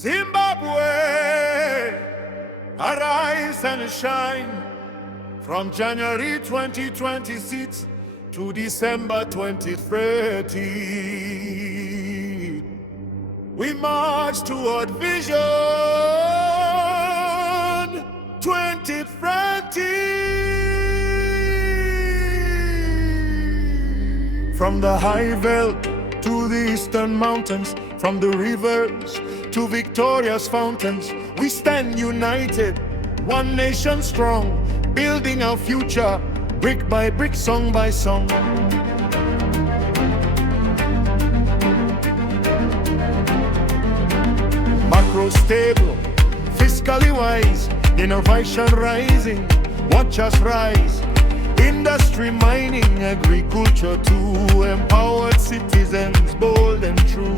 Zimbabwe, arise and shine. From January 2026 to December 2030, we march toward Vision 2030. From the high veld to the eastern mountains, from the rivers to Victoria's fountains, we stand united, one nation strong, building our future, brick by brick, song by song. Macro stable, fiscally wise, innovation rising, watch us rise. Industry, mining, agriculture too, empowered citizens, bold and true.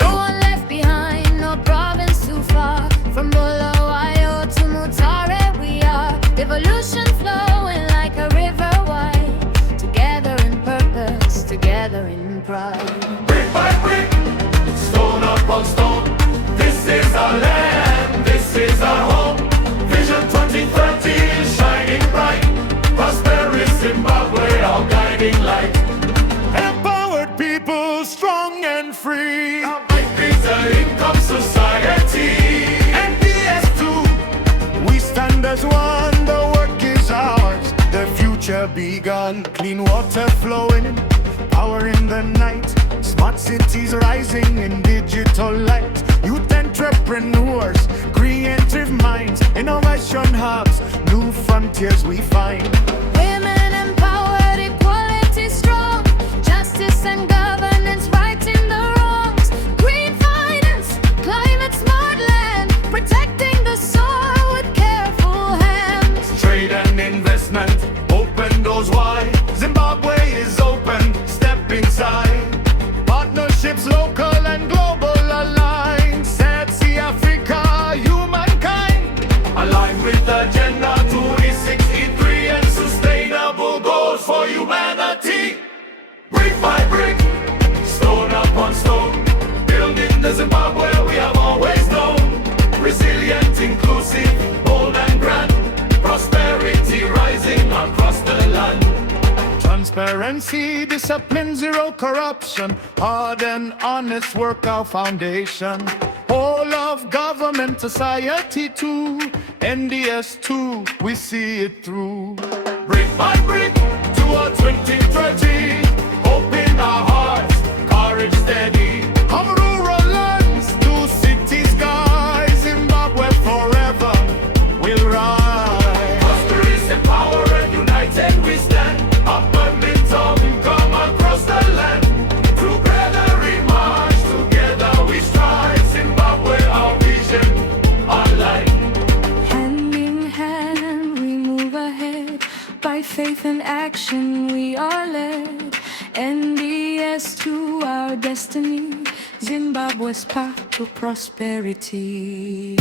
No one left behind, no province too far. From Bulawayo to Mutare we are. Evolution flowing like a river wide. Together in purpose, together in pride. Brick by brick, stone upon stone. This is our land, this is our home. Vision 2030 is shining bright. Prosperous Zimbabwe, our guiding light. Empowered people, strong and free. A bigger income society. NDS2, we stand as one, the work is ours. The future begun, clean water flowing, power in the night. Smart cities rising in digital light. Youth entrepreneurs, creative minds, innovation hubs, new frontiers we find. Women empowered, equality strong, justice and governance righting the wrongs. Green finance, climate smart land, protecting the soil with careful hands. Trade and investment, open doors wide. Zimbabwe is open, step inside. Partnerships local and global aligned. Sad see Africa, humankind, aligned with Agenda 2063 and sustainable goals for humanity. Brick by brick, stone upon stone, building the Zimbabwe we have always known. Resilient, inclusive, bold and grand, prosperity rising across the land. Transparency, discipline, zero corruption, hard and honest work our foundation. Whole of government, society too, NDS2, we see it through. Brick by brick, toward 2030, open our hearts, courage steady. From rural lands to cities, guys, Zimbabwe forever will rise. Prosperous, empowered, and united we stand. Up momentum, come across the land. Together we march, together we strive. Zimbabwe, our vision, our light. Hand in hand we move ahead. By faith and action we are led. NDS to our destiny. Zimbabwe's path to prosperity.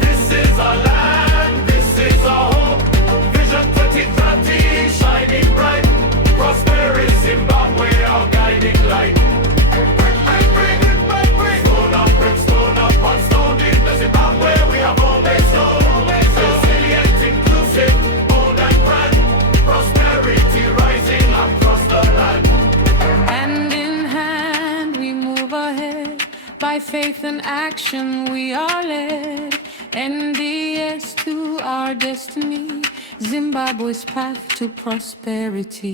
This is our land, this is our home. Vision 2030, shining bright. Prosperous Zimbabwe, our guiding light. Brick by brick, stone up on stone. In the Zimbabwe we have always known. Resilient, inclusive, bold and grand. Prosperity rising across the land. Hand in hand we move ahead. By faith and action we are led. NDS to our destiny. Zimbabwe's path to prosperity.